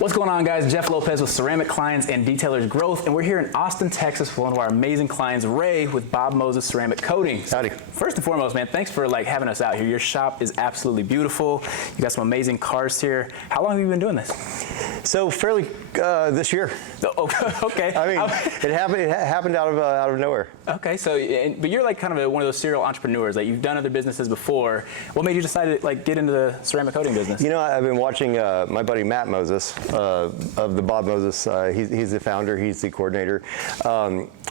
What's going on, guys? Jeff Lopez with Ceramic Clients and Detailers Growth, and we're here in Austin, Texas with one of our amazing clients, Ray, with Bob Moses Ceramic Coating. Howdy. First and foremost, man, thanks for having us out here. Your shop is absolutely beautiful. You got some amazing cars here. How long have you been doing this? So fairly this year. Oh, okay. I mean, it happened out of nowhere. Okay, so but you're like kind of one of those serial entrepreneurs. Like, you've done other businesses before. What made you decide to get into the ceramic coating business? You know, I've been watching my buddy Matt Moses of the Bob Moses. He's the founder. He's the coordinator.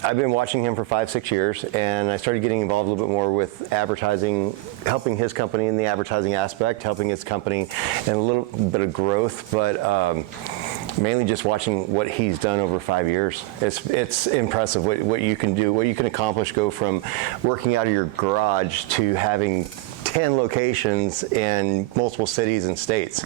I've been watching him for 5-6 years, and I started getting involved a little bit more with advertising, helping his company in the advertising aspect, helping his company in a little bit of growth, but mainly just watching what he's done over 5 years. It's impressive what you can do, what you can accomplish, go from working out of your garage to having 10 locations in multiple cities and states.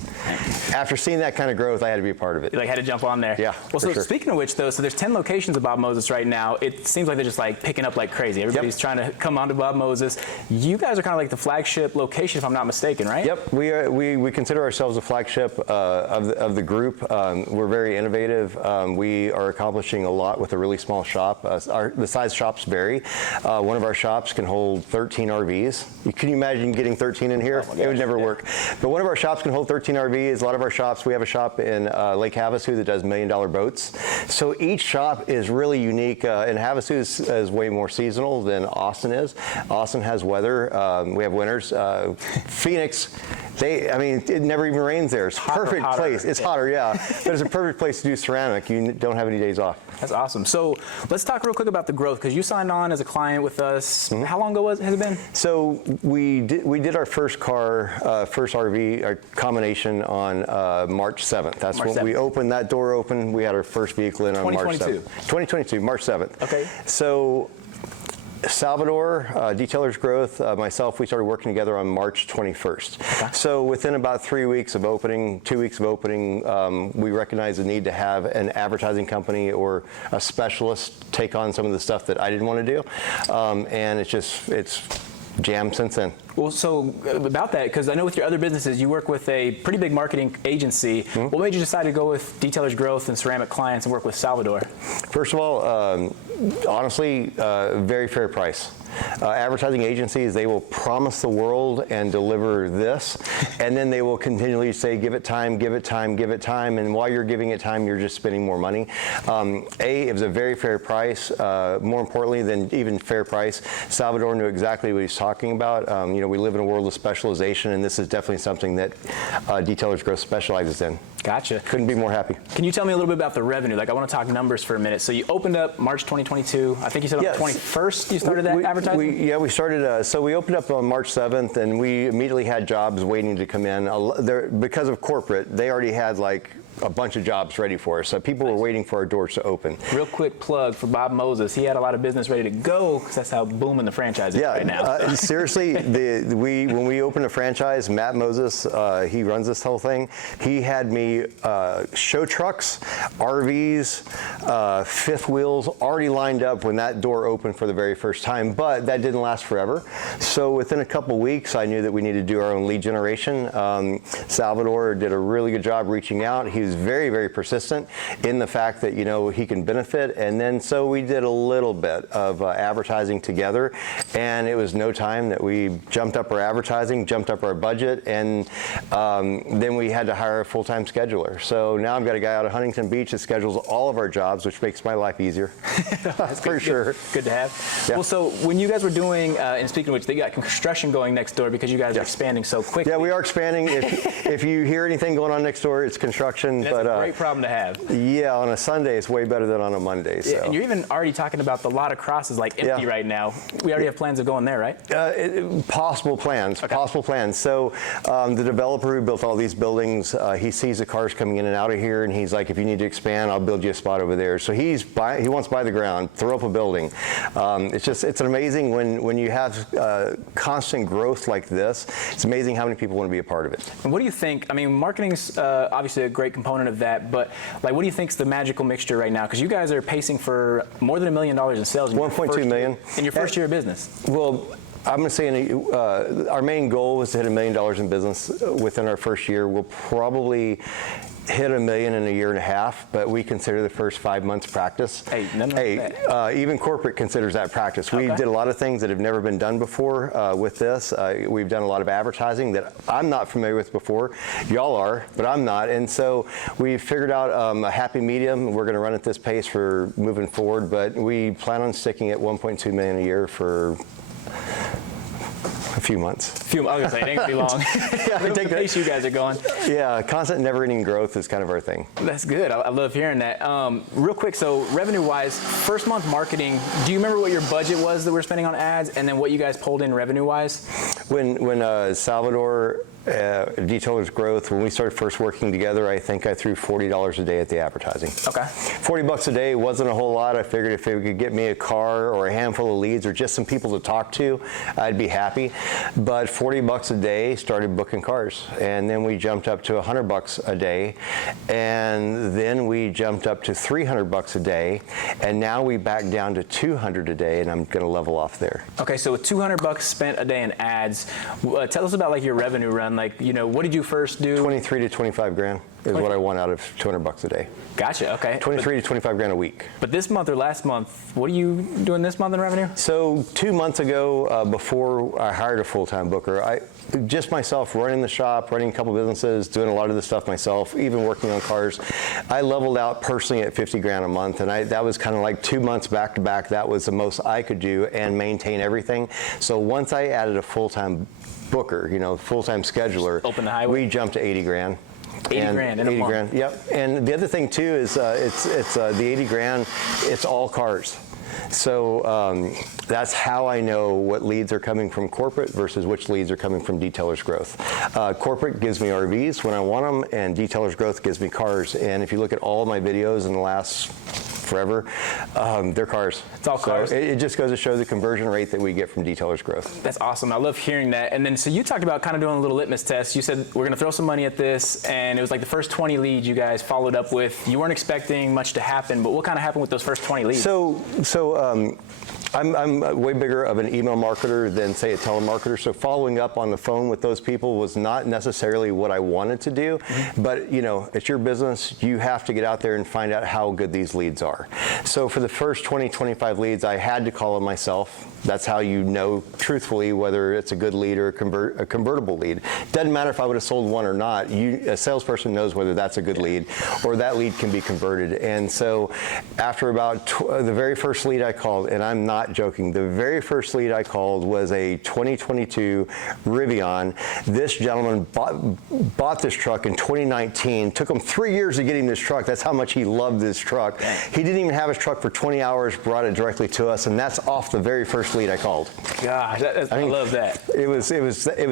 After seeing that kind of growth, I had to be a part of it. You had to jump on there. Yeah. Well, so speaking of which, though, so there's 10 locations of Bob Moses right now. It seems like they're just picking up like crazy. Everybody's trying to come on to Bob Moses. You guys are kind of like the flagship location, if I'm not mistaken, right? Yep. We consider ourselves a flagship of the group. We're very innovative. We are accomplishing a lot with a really small shop. The size shops vary. One of our shops can hold 13 RVs. Can you imagine getting 13 in here? Oh, it would never work. But one of our shops can hold 13 RVs. A lot of our shops, we have a shop in Lake Havasu that does $1 million boats. So each shop is really unique, and Havasu is way more seasonal than Austin is. Austin has weather. We have winters. Phoenix, it never even rains there. It's a perfect place. It's hotter, yeah. But it's a perfect place to do ceramic. You don't have any days off. That's awesome. So let's talk real quick about the growth, because you signed on as a client with us. How long ago has it been? So we did our first RV, our combination on March 7th. That's when we opened, that door open. We had our first vehicle in on March 7th. 2022, March 7th. Okay. So Salvador, Detailers Growth, myself, we started working together on March 21st. Okay. So within about 3 weeks of opening, 2 weeks of opening, we recognized the need to have an advertising company or a specialist take on some of the stuff that I didn't want to do. And it's jammed since then. Well, so about that, because I know with your other businesses, you work with a pretty big marketing agency. What made you decide to go with Detailers Growth and Ceramic Clients and work with Salvador? First of all, honestly, very fair price. Advertising agencies, they will promise the world and deliver this, and then they will continually say, give it time, give it time, give it time, and while you're giving it time, you're just spending more money. It was a very fair price. More importantly than even fair price, Salvador knew exactly what he's talking about. We live in a world of specialization, and this is definitely something that Detailers Growth specializes in. Gotcha. Couldn't be more happy. Can you tell me a little bit about the revenue? I want to talk numbers for a minute. So you opened up March 2022. I think you said on the 21st you started that advertising? We started, so we opened up on March 7th, and we immediately had jobs waiting to come in. Because of corporate, they already had a bunch of jobs ready for us. So people were waiting for our doors to open. Real quick plug for Bob Moses. He had a lot of business ready to go, because that's how booming the franchise is right now. Seriously, when we opened a franchise, Matt Moses, he runs this whole thing. He had me show trucks, RVs, fifth wheels already lined up when that door opened for the very first time, but that didn't last forever. So within a couple weeks, I knew that we needed to do our own lead generation. Salvador did a really good job reaching out. He was very, very persistent in the fact that, he can benefit. And then so we did a little bit of advertising together, and it was no time that we jumped up our advertising, jumped up our budget, and then we had to hire a full-time scheduler. So now I've got a guy out of Huntington Beach that schedules all of our jobs, which makes my life easier. That's for sure. Good to have. Yeah. Well, so when you guys were doing, and speaking of which, they got construction going next door because you guys are expanding so quickly. Yeah, we are expanding. If you hear anything going on next door, it's construction. That's a great problem to have. Yeah, on a Sunday, it's way better than on a Monday. So. Yeah, and you're even already talking about the lot of crosses empty right now. We already have plans of going there, right? Possible plans. Okay. Possible plans. So the developer who built all these buildings, he sees the cars coming in and out of here, and he's like, if you need to expand, I'll build you a spot over there. So he wants to buy the ground, throw up a building. It's amazing when you have constant growth like this. It's amazing how many people want to be a part of it. And what do you think? Marketing's obviously a great component of that, but what do you think is the magical mixture right now? Because you guys are pacing for more than $1 million in sales. 1.2 million in your first year of business. Well, I'm going to say our main goal was to hit $1 million in business within our first year. We'll probably hit $1 million in a year and a half, but we consider the first 5 months practice. Hey, nothing like that. Even corporate considers that practice. We did a lot of things that have never been done before with this. We've done a lot of advertising that I'm not familiar with before. Y'all are, but I'm not. And so we figured out a happy medium. We're going to run at this pace for moving forward, but we plan on sticking at 1.2 million a year for a few months. I was gonna say it ain't gonna be long. Yeah, I the take pace you guys are going. Yeah, constant, never-ending growth is kind of our thing. That's good. I love hearing that. Real quick, so revenue-wise, first month marketing. Do you remember what your budget was that we're spending on ads, and then what you guys pulled in revenue-wise? When Salvador Detailers Growth, when we started first working together, I think I threw $40 a day at the advertising. Okay. 40 bucks a day wasn't a whole lot. I figured if it could get me a car or a handful of leads or just some people to talk to, I'd be happy. But 40 bucks a day started booking cars. And then we jumped up to 100 bucks a day. And then we jumped up to 300 bucks a day. And now we back down to 200 a day, and I'm going to level off there. Okay, so with 200 bucks spent a day in ads, tell us about like your revenue run. Like, you know, what did you first do? 23 to 25 grand is what I want out of 200 bucks a day. Gotcha, okay. 23 to 25 grand a week. But this month or last month, what are you doing this month in revenue? So 2 months ago, before I hired a full-time booker, just myself running the shop, running a couple businesses, doing a lot of the stuff myself, even working on cars, I leveled out personally at 50 grand a month, and that was kind of like 2 months back to back. That was the most I could do and maintain everything. So once I added a full-time booker, you know, full-time scheduler, open the highway, we jumped to 80 grand. 80 grand in a month. 80 grand, yep. And the other thing too is it's the 80 grand, it's all cars. So that's how I know what leads are coming from corporate versus which leads are coming from Detailers Growth. Corporate gives me RVs when I want them, and Detailers Growth gives me cars. And if you look at all of my videos in the last forever, they're cars. It's all cars. So it just goes to show the conversion rate that we get from Detailers Growth. That's awesome. I love hearing that. And then, so you talked about kind of doing a little litmus test. You said, we're going to throw some money at this, and it was like the first 20 leads you guys followed up with. You weren't expecting much to happen, but what kind of happened with those first 20 leads? I'm way bigger of an email marketer than, say, a telemarketer. So following up on the phone with those people was not necessarily what I wanted to do. But, you know, it's your business. You have to get out there and find out how good these leads are. So for the first 20, 25 leads, I had to call them myself. That's how you know, truthfully, whether it's a good lead or a convertible lead. Doesn't matter if I would have sold one or not. A salesperson knows whether that's a good lead or that lead can be converted. And so after about the very first lead I called, and I'm not joking, the very first lead I called was a 2022 Rivian. This gentleman bought this truck in 2019. Took him 3 years to get him this truck. That's how much he loved this truck. He didn't even have his truck for 20 hours, brought it directly to us, and that's off the very first lead I called. Gosh, I love that. It was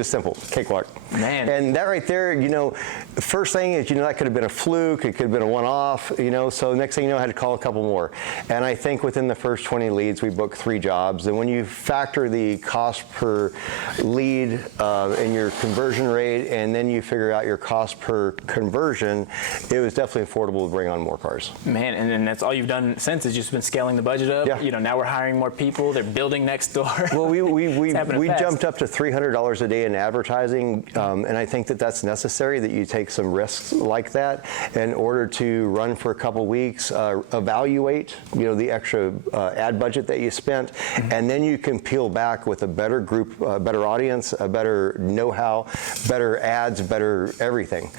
simple, cakewalk. Man. And that right there, you know, the first thing is, you know, that could have been a fluke, it could have been a one-off, you know, so next thing you know, I had to call a couple more. And I think within the first 20 leads, we booked 3 jobs. And when you factor the cost per lead and your conversion rate, and then you figure out your cost per conversion, it was definitely affordable to bring on more cars. Man, and then that's all you've done since is just been scaling the budget up. Yeah. You know, now we're hiring more people. They're building next door. Well, we fast. jumped up to $300 a day in advertising, and I think that that's necessary, that you take some risks like that in order to run for a couple weeks, evaluate, you know, the extra ad budget that you spent, and then you can peel back with a better group, better audience, a better know-how, better ads, better everything.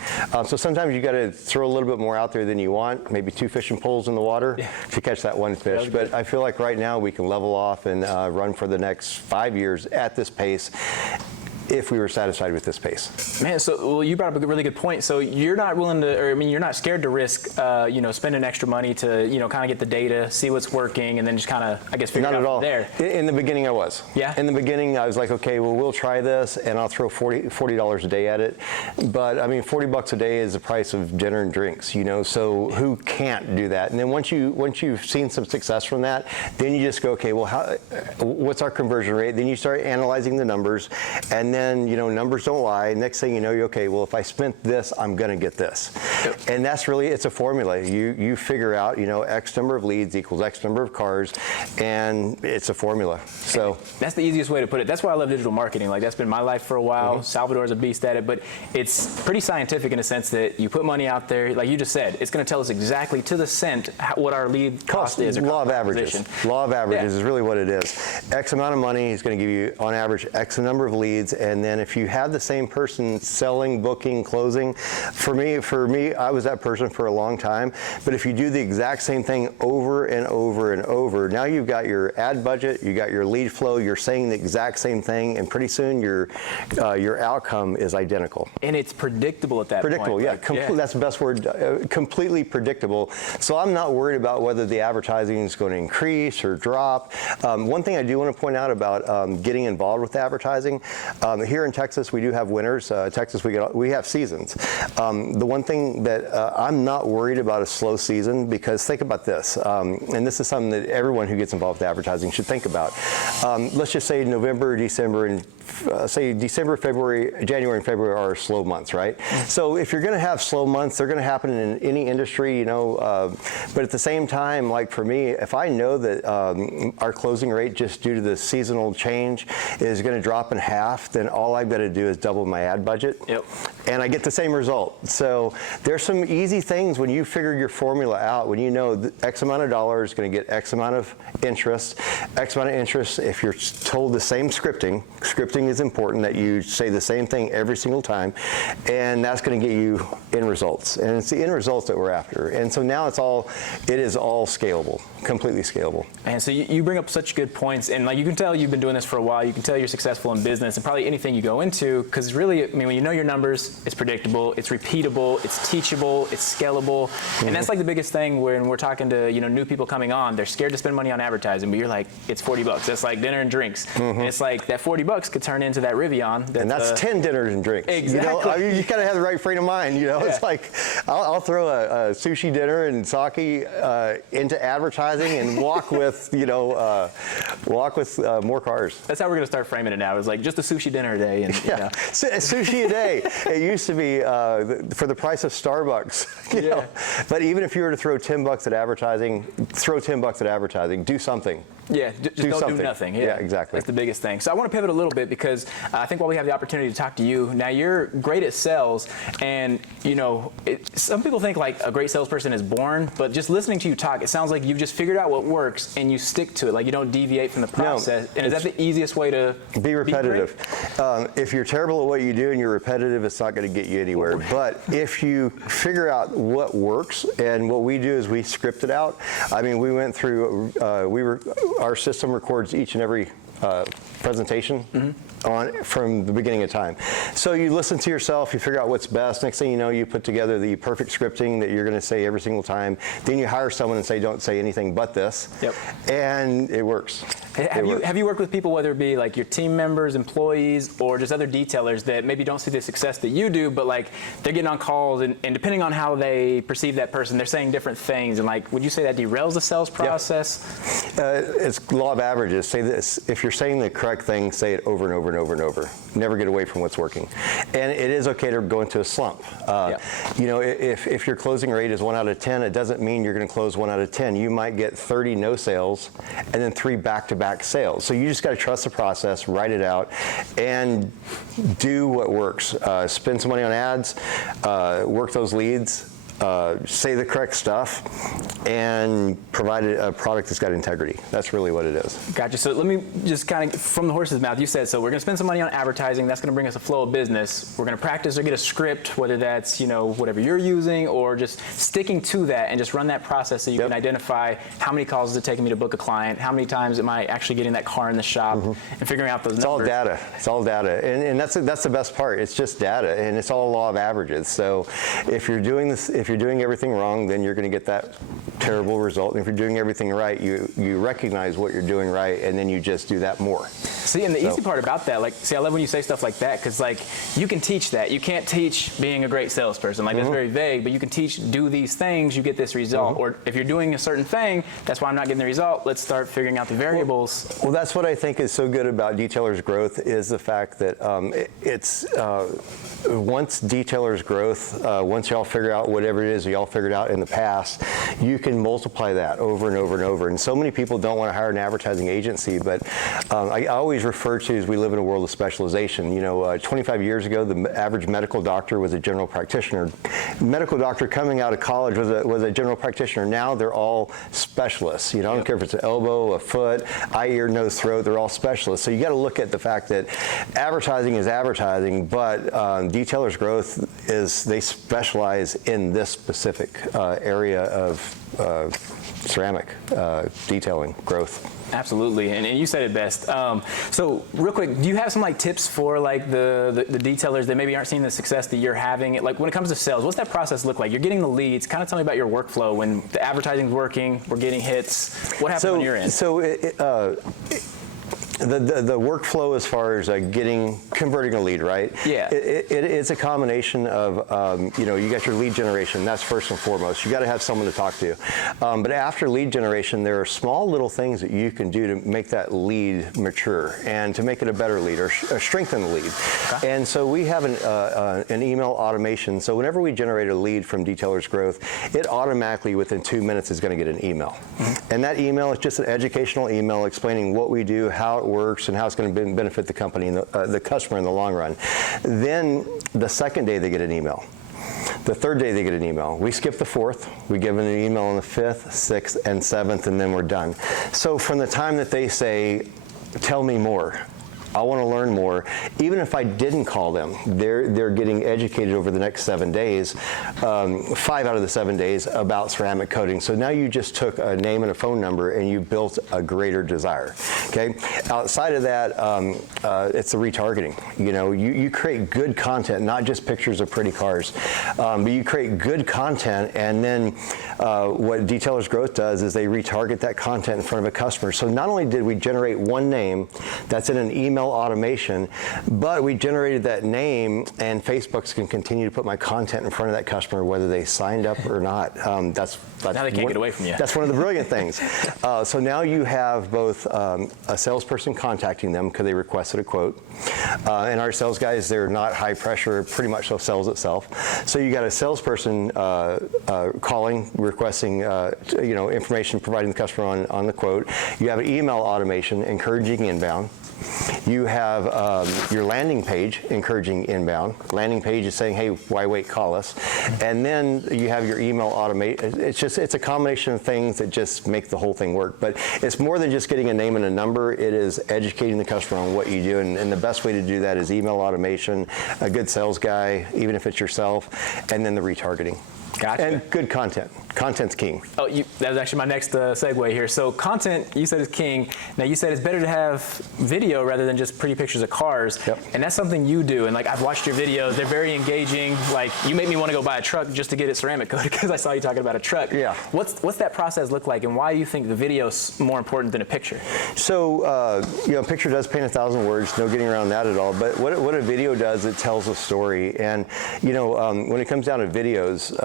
So sometimes you got to throw a little bit more out there than you want, maybe 2 fishing poles in the water to catch that one fish. But I feel like right now we can level off and run for the next 5 years at this pace, if we were satisfied with this pace. Man, so well, you brought up a really good point. So you're not willing to, or I mean, you're not scared to risk, you know, spending extra money to, you know, kind of get the data, see what's working, and then just kind of, I guess, figure it out from there. In the beginning, I was. Yeah. In the beginning, I was like, okay, well, we'll try this, and I'll throw $40 a day at it. But I mean, $40 a day is the price of dinner and drinks, you know. So who can't do that? And then once you've seen some success from that, then you just go, okay, well, what's our conversion rate? Then you start analyzing the numbers, and then and numbers don't lie. Next thing you know, you're okay. Well, if I spent this, I'm going to get this, and that's really, it's a formula. You figure out X number of leads equals X number of cars, and it's a formula. So that's the easiest way to put it. That's why I love digital marketing. Like, that's been my life for a while. Salvador's a beast at it, but it's pretty scientific in a sense that you put money out there, like you just said, it's going to tell us exactly to the cent what our lead cost is. Or law of averages. Law of averages is really what it is. X amount of money is going to give you, on average, X number of leads, and then if you have the same person selling, booking, closing, for me, I was that person for a long time. But if you do the exact same thing over and over and over, now you've got your ad budget, you got your lead flow, you're saying the exact same thing, and pretty soon your outcome is identical. And it's predictable at that point. Predictable, yeah. That's the best word. Completely predictable. So I'm not worried about whether the advertising is going to increase or drop. One thing I do want to point out about getting involved with advertising, here in Texas we do have winters. Texas we have seasons. The one thing that I'm not worried about a slow season, because think about this, and this is something that everyone who gets involved with advertising should think about. Let's just say November, December, and say December, February, January, and February are slow months, right? So if you're going to have slow months, they're going to happen in any industry, but at the same time, like for me, if I know that our closing rate, just due to the seasonal change, is going to drop in half, then all I've got to do is double my ad budget, and I get the same result. So there's some easy things when you figure your formula out, when you know that X amount of dollars is going to get X amount of interest, if you're told the same scripting is important, that you say the same thing every single time, and that's going to get you end results. And it's the end results that we're after. And so now it is all scalable, completely scalable. And so you bring up such good points, and like you can tell you've been doing this for a while. You can tell you're successful in business and probably anything you go into, because really, I mean, when you know your numbers, it's predictable, it's repeatable, it's teachable, it's scalable. And that's like the biggest thing when we're talking to new people coming on. They're scared to spend money on advertising, but you're like, it's $40. That's like dinner and drinks. And it's like that $40 could turn into that Rivian. And that's 10 dinners and drinks. Exactly. You gotta have the right frame of mind. It's like I'll throw a sushi dinner and sake into advertising and walk with more cars. That's how we're gonna start framing it now. It's like just a sushi dinner a day. And, sushi a day. It used to be for the price of Starbucks. But even if you were to throw $10 at advertising, do something. Yeah, just don't do nothing. Yeah, exactly. That's the biggest thing. So I want to pivot a little bit, because I think while we have the opportunity to talk to you, now you're great at sales, and some people think like a great salesperson is born, but just listening to you talk, it sounds like you've just figured out what works and you stick to it. Like you don't deviate from the process. And is that the easiest way to be repetitive? If you're terrible at what you do and you're repetitive, it's not going to get you anywhere. But if you figure out what works, and what we do is we script it out. I mean, we went through, our system records each and every presentation from the beginning of time. So you listen to yourself, you figure out what's best. Next thing you know, you put together the perfect scripting that you're going to say every single time. Then you hire someone and say, don't say anything but this. And it works. Have you worked with people, whether it be like your team members, employees, or just other detailers that maybe don't see the success that you do, but like they're getting on calls and depending on how they perceive that person, they're saying different things, and like, would you say that derails the sales process? It's law of averages. Say this: if you're saying the correct thing, say it over and over and over and over. Never get away from what's working. And it is okay to go into a slump. If your closing rate is 1 out of 10, it doesn't mean you're going to close 1 out of 10. You might get 30 no sales and then 3 back-to-back sales. So you just got to trust the process, write it out, and do what works. Spend some money on ads, work those leads, say the correct stuff, and provide a product that's got integrity. That's really what it is. Gotcha. So let me just kind of, from the horse's mouth, you said, so we're going to spend some money on advertising. That's going to bring us a flow of business. We're going to practice or get a script, whether that's, whatever you're using, or just sticking to that and just run that process so you can identify how many calls is it taking me to book a client, how many times am I actually getting that car in the shop, and figuring out those numbers. It's all data. And that's the best part. It's just data, and it's all law of averages. So if you're doing this, if you're doing everything wrong, then you're going to get that terrible result. And if you're doing everything right, you recognize what you're doing right, and then you just do that more. See, and the easy part about that, like, see, I love when you say stuff like that, because, like, you can teach that. You can't teach being a great salesperson. Like, that's very vague, but you can teach, do these things, you get this result. Or if you're doing a certain thing, that's why I'm not getting the result, let's start figuring out the variables. Well, that's what I think is so good about Detailer's Growth, is the fact that once Detailer's Growth, once y'all figure out whatever it is y'all figured out in the past, you can multiply that over and over and over. And so many people don't want to hire an advertising agency, but I always refer to, as we live in a world of specialization. 25 years ago, the average medical doctor was a general practitioner. Medical doctor coming out of college was a general practitioner. Now they're all specialists. I don't care if it's an elbow, a foot, eye, ear, nose, throat, they're all specialists. So you got to look at the fact that advertising is advertising, but Detailer's Growth is, they specialize in this specific area of ceramic detailing growth. Absolutely, and you said it best. So real quick, do you have some like tips for like the detailers that maybe aren't seeing the success that you're having? Like when it comes to sales, what's that process look like? You're getting the leads. Kind of tell me about your workflow when the advertising's working, we're getting hits. What happens on your end? The workflow as far as converting a lead, right? Yeah. It's a combination of, you got your lead generation. That's first and foremost. You got to have someone to talk to. But after lead generation, there are small little things that you can do to make that lead mature and to make it a better lead or strengthen the lead. Okay. And so we have an email automation. So whenever we generate a lead from Detailer's Growth, it automatically within 2 minutes is going to get an email. And that email is just an educational email explaining what we do, how it works, and how it's going to benefit the company and the customer in the long run. Then the second day they get an email. The third day they get an email. We skip the fourth. We give them an email on the 5th, 6th, and 7th, and then we're done. So from the time that they say, tell me more, I want to learn more, even if I didn't call them, they're getting educated over the next 7 days, 5 out of the 7 days, about ceramic coating. So now you just took a name and a phone number and you built a greater desire. Okay. Outside of that, it's the retargeting. You create good content, not just pictures of pretty cars, but you create good content, and then what Detailer's Growth does is they retarget that content in front of a customer. So not only did we generate one name that's in an email automation, but we generated that name, and Facebook's can continue to put my content in front of that customer whether they signed up or not. That's now they can't get away from you. That's one of the brilliant things. So now you have both a salesperson contacting them because they requested a quote, and our sales guys, they're not high pressure, pretty much sells itself. So you got a salesperson calling, requesting information, providing the customer on the quote. You have an email automation encouraging inbound. You have your landing page encouraging inbound. Landing page is saying, hey, why wait, call us. And then you have your email automate. It's a combination of things that just make the whole thing work. But it's more than just getting a name and a number. It is educating the customer on what you do. And the best way to do that is email automation, a good sales guy, even if it's yourself, and then the retargeting. Gotcha. And good content. Content's king. Oh, that was actually my next segue here. So content, you said, is king. Now, you said it's better to have video rather than just pretty pictures of cars. Yep. And that's something you do. And, like, I've watched your videos. They're very engaging. Like, you make me want to go buy a truck just to get it ceramic coated because I saw you talking about a truck. Yeah. What's that process look like, and why do you think the video's more important than a picture? So, a picture does paint 1,000 words. No getting around that at all. But what a video does, it tells a story. And, when it comes down to videos,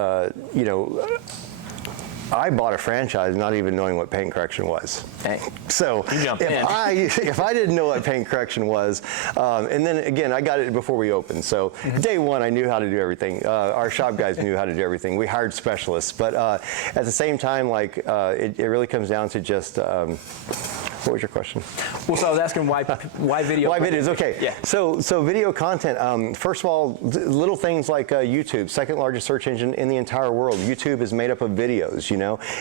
I bought a franchise not even knowing what paint correction was. Hey, so if I didn't know what paint correction was, and then again, I got it before we opened. So day one, I knew how to do everything. Our shop guys knew how to do everything. We hired specialists. But at the same time, it really comes down to just, what was your question? Well, so I was asking why video? Why videos? Okay. Yeah. So video content. First of all, little things like YouTube, second largest search engine in the entire world. YouTube is made up of videos.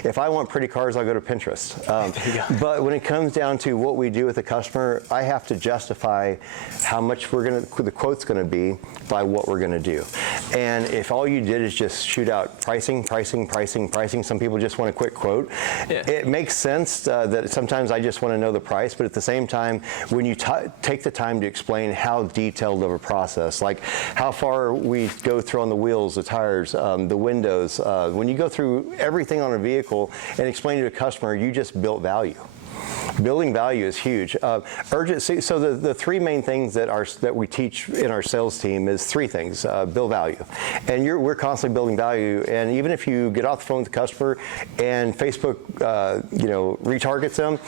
If I want pretty cars, I'll go to Pinterest. But when it comes down to what we do with the customer, I have to justify how much the quote's going to be by what we're going to do. And if all you did is just shoot out pricing, some people just want a quick quote. Yeah. It makes sense that sometimes I just want to know the price, but at the same time, when you take the time to explain how detailed of a process, like how far we go through on the wheels, the tires, the windows, when you go through everything on a vehicle and explain to a customer, you just built value. Building value is huge. Urgency. So the three main things that we teach in our sales team is three things: build value, and we're constantly building value. And even if you get off the phone with the customer and Facebook, retargets them,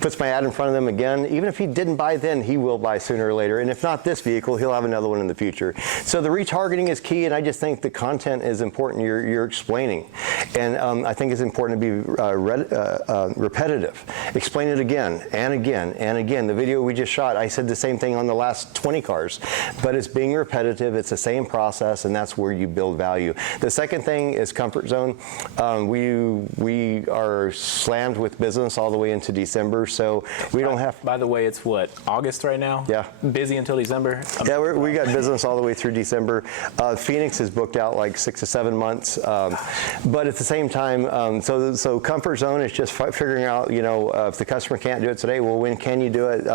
puts my ad in front of them again, even if he didn't buy then, he will buy sooner or later. And if not this vehicle, he'll have another one in the future. So the retargeting is key, and I just think the content is important. You're explaining, and I think it's important to be repetitive. Explain it again and again and again. The video we just shot, I said the same thing on the last 20 cars, but it's being repetitive. It's the same process, and that's where you build value. The second thing is comfort zone. We are slammed with business all the way into December, so we don't have. By the way, it's what, August right now? Yeah. Busy until December? Yeah, we got business all the way through December. Phoenix is booked out like 6 to 7 months, but at the same time, so comfort zone is just figuring out, if the customer can't do it today, well, when can you do it?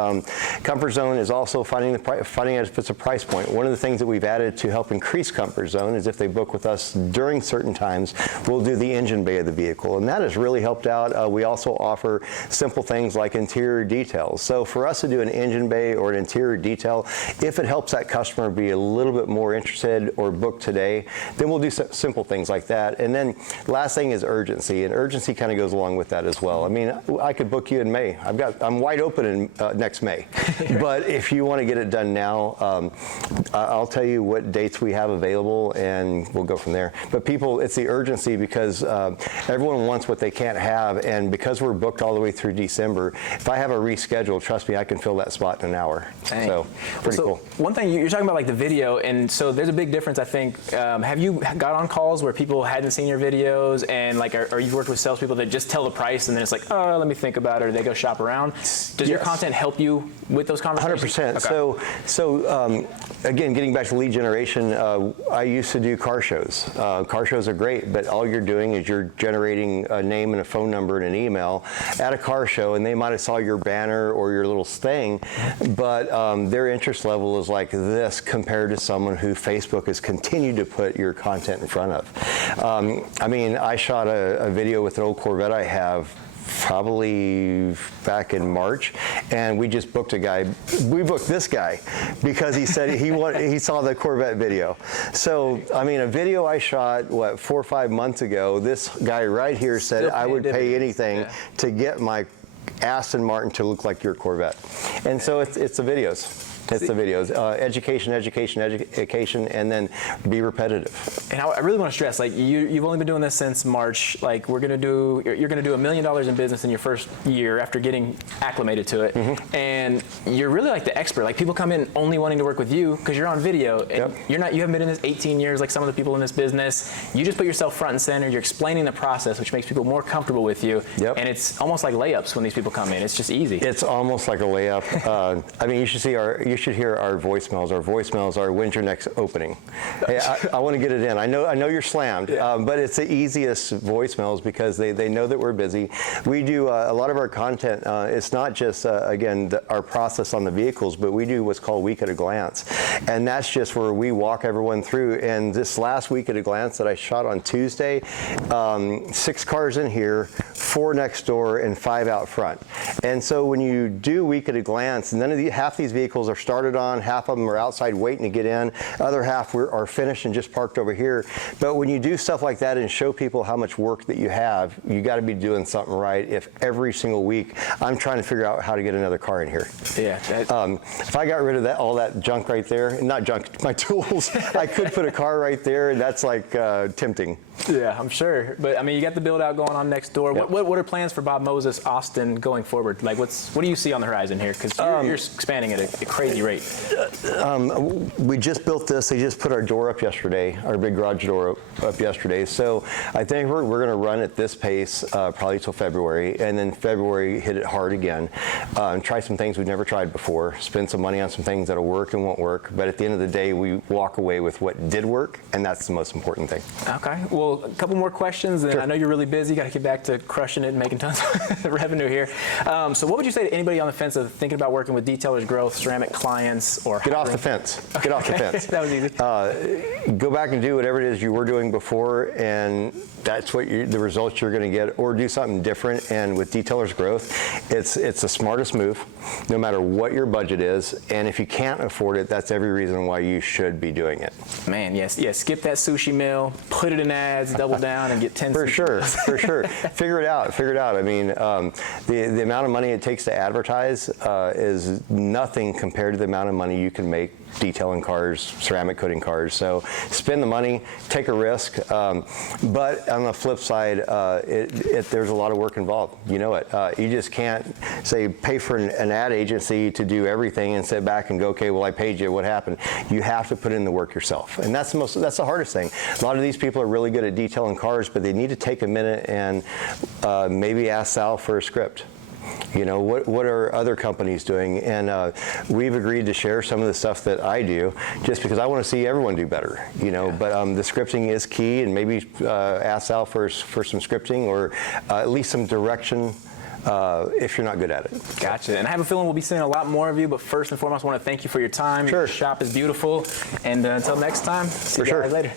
Comfort zone is also finding if it's a price point. One of the things that we've added to help increase comfort zone is if they book with us during certain times, we'll do the engine bay of the vehicle, and that has really helped out. We also offer simple things like interior details. So for us to do an engine bay or an interior detail, if it helps that customer be a little bit more interested or book today, then we'll do simple things like that. And then last thing is urgency, and urgency kind of goes along with that as well. I mean, I could book you in May. I'm wide open in next May. But if you want to get it done now, I'll tell you what dates we have available, and we'll go from there. But people, it's the urgency, because everyone wants what they can't have, and because we're booked all the way through December, if I have a reschedule, trust me, I can fill that spot in an hour. Dang. So pretty cool. One thing, you're talking about like the video, and so there's a big difference, I think. Have you got on calls where people hadn't seen your videos, and like, or you've worked with salespeople that just tell the price and then it's like, oh, let me think about it, or they go shop around? Does your content help you with those conversations? 100%. Okay. So again, getting back to lead generation, I used to do car shows. Car shows are great, but all you're doing is you're generating a name and a phone number and an email at a car show, and they might have saw your banner or your little thing, but their interest level is like this compared to someone who Facebook has continued to put your content in front of. I mean, I shot a video with an old Corvette I have probably back in March, and we just booked a guy. We booked this guy because he said he saw the Corvette video. So I mean, a video I shot 4 or 5 months ago, this guy right here said I would pay anything to get my Aston Martin to look like your Corvette. And so it's the videos. It's the videos. Education, and then be repetitive. And I really want to stress, like, you've only been doing this since March. Like, you're going to do $1 million in business in your first year after getting acclimated to it. Mm-hmm. And you're really like the expert. Like, people come in only wanting to work with you because you're on video. And you haven't been in this 18 years like some of the people in this business. You just put yourself front and center. You're explaining the process, which makes people more comfortable with you. Yep. And it's almost like layups when these people come in. It's just easy. It's almost like a layup. I mean, you should hear our voicemails. Our voicemails are, when's your next opening? Hey, I want to get it in. I know you're slammed, but it's the easiest voicemails because they know that we're busy. We do a lot of our content. It's not just, again, our process on the vehicles, but we do what's called week at a glance. And that's just where we walk everyone through. And this last week at a glance that I shot on Tuesday, 6 cars in here, 4 next door, and 5 out front. And so when you do week at a glance, half these vehicles are started on, half of them are outside waiting to get in, other half are finished and just parked over here. But when you do stuff like that and show people how much work that you have, you got to be doing something right. If every single week I'm trying to figure out how to get another car in here. Yeah. If I got rid of all that junk right there, not junk, my tools, I could put a car right there, and that's like tempting. Yeah, I'm sure. But I mean, you got the build out going on next door. Yep. What are plans for Bob Moses Austin going forward? Like, what do you see on the horizon here? Because you're expanding at a crazy rate. We just built this. They just put our door up yesterday, our big garage door up yesterday. So I think we're going to run at this pace probably till February, and then February hit it hard again. Try some things we've never tried before. Spend some money on some things that'll work and won't work. But at the end of the day, we walk away with what did work, and that's the most important thing. Okay. Well, a couple more questions, and I know you're really busy. Got to get back to crushing it and making tons of revenue here. So what would you say to anybody on the fence of thinking about working with Detailers Growth, Ceramic clients or Get off the fence. Get off the fence. That was easy. Go back and do whatever it is you were doing before, and that's what the results you're going to get, or do something different. And with Detailer's Growth, it's the smartest move, no matter what your budget is. And if you can't afford it, that's every reason why you should be doing it. Man, yes. Skip that sushi meal, put it in ads, double down, and get 10 For sushi sure, meals. for sure. Figure it out. I mean, the amount of money it takes to advertise is nothing compared to the amount of money you can make detailing cars, ceramic coating cars. So spend the money, take a risk. But on the flip side, there's a lot of work involved. You know it. You just can't say pay for an ad agency to do everything and sit back and go, okay, well, I paid you. What happened? You have to put in the work yourself, and that's the hardest thing. A lot of these people are really good at detailing cars, but they need to take a minute and maybe ask Sal for a script. You know, what are other companies doing? And we've agreed to share some of the stuff that I do just because I want to see everyone do better, you know. Yeah. But the scripting is key, and maybe ask Sal for some scripting or at least some direction if you're not good at it. Gotcha. And I have a feeling we'll be seeing a lot more of you, but first and foremost, I want to thank you for your time. Sure. Your shop is beautiful. And until next time, see you guys later.